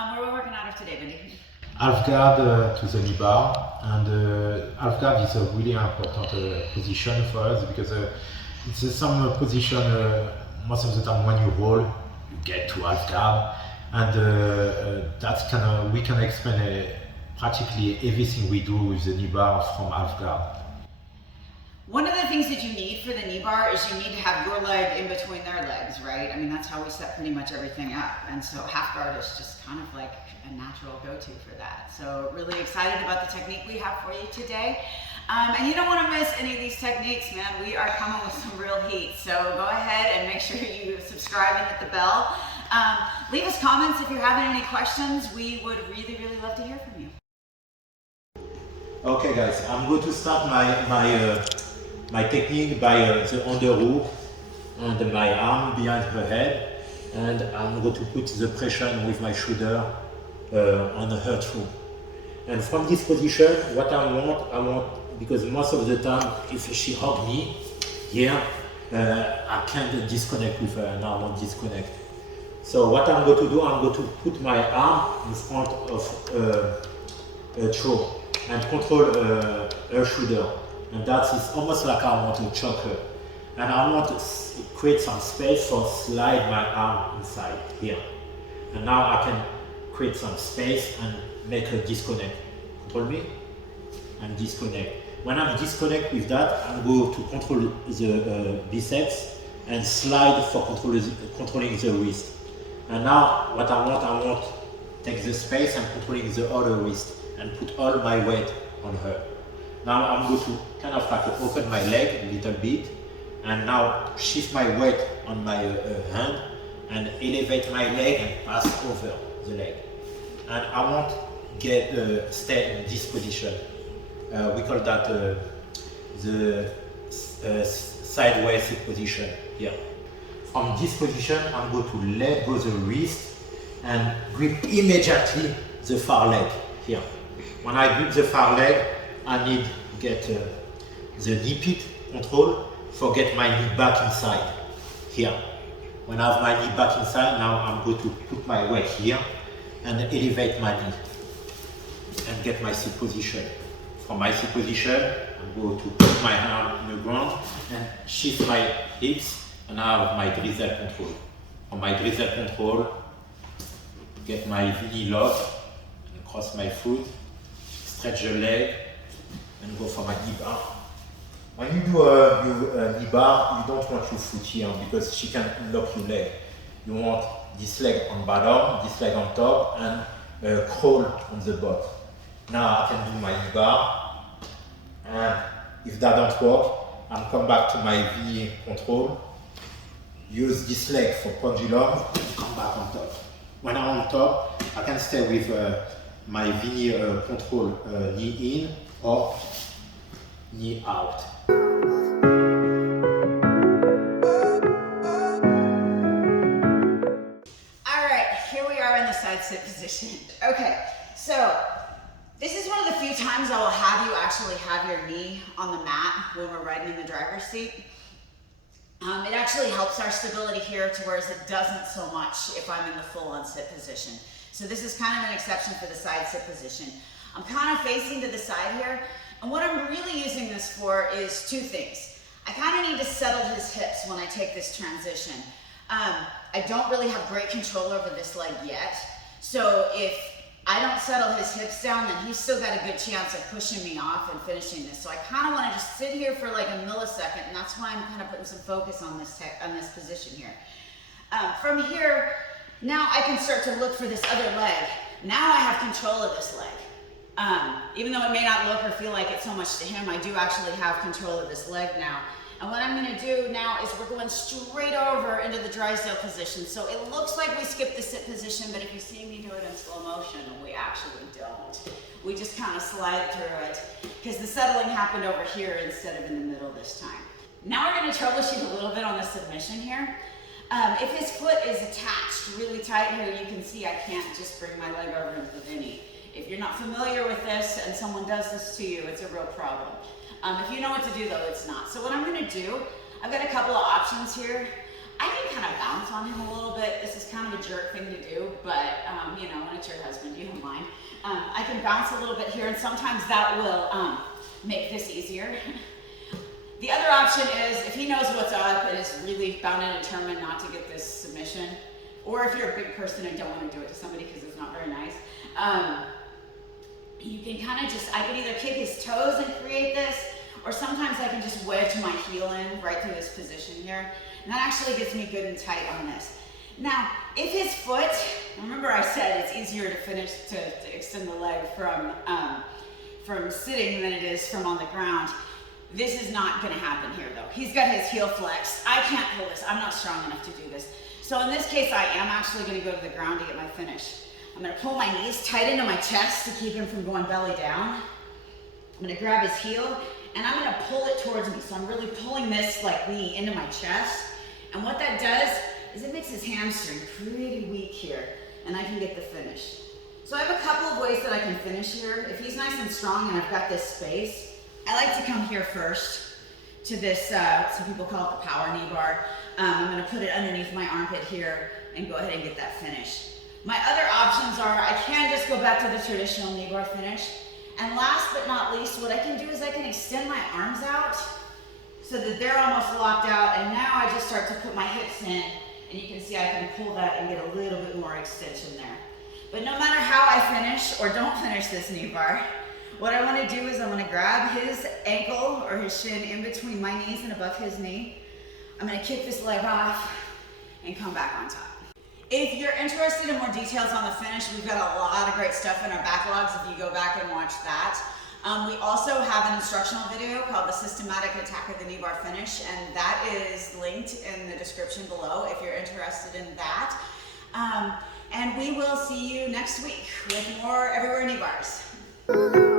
Where are we working out of today, Bendy? Half guard to the Kneebar, and half guard is a really important position for us because it's some position most of the time when you roll, you get to half guard, and that's we can explain practically everything we do with the Kneebar from half guard. One of the things that you need for the Kneebar is you need to have your leg in between their legs, right? I mean, that's how we set pretty much everything up. And so half guard is just kind of like a natural go-to for that. So really excited about the technique we have for you today. And you don't want to miss any of these techniques, man. We are coming with some real heat. So go ahead and make sure you subscribe and hit the bell. Leave us comments if you're having any questions. We would really, really love to hear from you. Okay guys, I'm going to start my technique by the under hook and my arm behind her head, and I'm going to put the pressure with my shoulder on her throat. And from this position, what I want, because most of the time if she hug me here, I can't disconnect with her, and I won't disconnect. So what I'm going to do, I'm going to put my arm in front of her throat and control her shoulder. And that is almost like I want to choke her. And I want to create some space, so slide my arm inside here. And now I can create some space and make her disconnect. Control me and disconnect. When I'm disconnect with that, I'm going to control the biceps and slide for controlling the wrist. And now what I want to take the space and controlling the other wrist and put all my weight on her. Now I'm going to kind of like open my leg a little bit, and now shift my weight on my hand and elevate my leg and pass over the leg. And I want to stay in this position. We call that the sideways position here. From this position, I'm going to let go the wrist and grip immediately the far leg here. When I grip the far leg, I need to get the knee pit control for get my knee back inside here. When I have my knee back inside, now I'm going to put my weight here and elevate my knee and get my sit position. From my sit position, I'm going to put my arm on the ground and shift my hips, and now I have my drizzle control. From my drizzle control, get my knee lock and cross my foot, stretch the leg, and go for my Kneebar. When you do a Kneebar, you don't want your foot here because she can unlock your leg. You want this leg on bottom, this leg on top, and crawl on the bottom. Now I can do my Kneebar, and if that don't work, I'm come back to my V control. Use this leg for pendulum and come back on top. When I'm on top, I can stay with my V control knee in or knee out. All right, here we are in the side sit position. Okay, so this is one of the few times I will have you actually have your knee on the mat when we're riding in the driver's seat. It actually helps our stability here to whereas it doesn't so much if I'm in the full on sit position. So this is kind of an exception for the side sit position. I'm kind of facing to the side here, and what I'm really using this for is two things. I kind of need to settle his hips when I take this transition. I don't really have great control over this leg yet, so if I don't settle his hips down, then he's still got a good chance of pushing me off and finishing this. So I kind of want to just sit here for like a millisecond, and that's why I'm kind of putting some focus on this position here. From here, now I can start to look for this other leg. Now I have control of this leg. Even though it may not look or feel like it so much to him, I do actually have control of this leg now. And what I'm going to do now is we're going straight over into the Drysdale position. So it looks like we skipped the sit position, but if you see me do it in slow motion, we actually don't. We just kind of slide through it because the settling happened over here instead of in the middle this time. Now we're going to troubleshoot a little bit on the submission here. If his foot is attached really tight here, you can see I can't just bring my leg over into the Vinny. If you're not familiar with this and someone does this to you, it's a real problem. If you know what to do though, it's not. So what I'm going to do, I've got a couple of options here. I can kind of bounce on him a little bit. This is kind of a jerk thing to do, but you know, when it's your husband, you don't mind. I can bounce a little bit here, and sometimes that will make this easier. The other option is, if he knows what's up and is really bound and determined not to get this submission, or if you're a big person and don't want to do it to somebody because it's not very nice, you can kind of just, I can either kick his toes and create this, or sometimes I can just wedge my heel in right through this position here. And that actually gets me good and tight on this. Now, if his foot, remember I said it's easier to finish, to extend the leg from sitting than it is from on the ground. This is not gonna happen here though. He's got his heel flexed. I can't pull this, I'm not strong enough to do this. So in this case, I am actually gonna go to the ground to get my finish. I'm gonna pull my knees tight into my chest to keep him from going belly down. I'm gonna grab his heel and I'm gonna pull it towards me. So I'm really pulling this like knee into my chest. And what that does is it makes his hamstring pretty weak here, and I can get the finish. So I have a couple of ways that I can finish here. If he's nice and strong and I've got this space, I like to come here first to this, some people call it the power knee bar. I'm gonna put it underneath my armpit here and go ahead and get that finish. My other options are, I can just go back to the traditional knee bar finish. And last but not least, what I can do is I can extend my arms out so that they're almost locked out, and now I just start to put my hips in, and you can see I can pull that and get a little bit more extension there. But no matter how I finish or don't finish this knee bar, what I want to do is I'm going to grab his ankle or his shin in between my knees and above his knee. I'm going to kick this leg off and come back on top. If you're interested in more details on the finish, we've got a lot of great stuff in our backlogs if you go back and watch that. We also have an instructional video called The Systematic Attack of the Knee Bar Finish, and that is linked in the description below if you're interested in that. And we will see you next week with more Everywhere Knee Bars.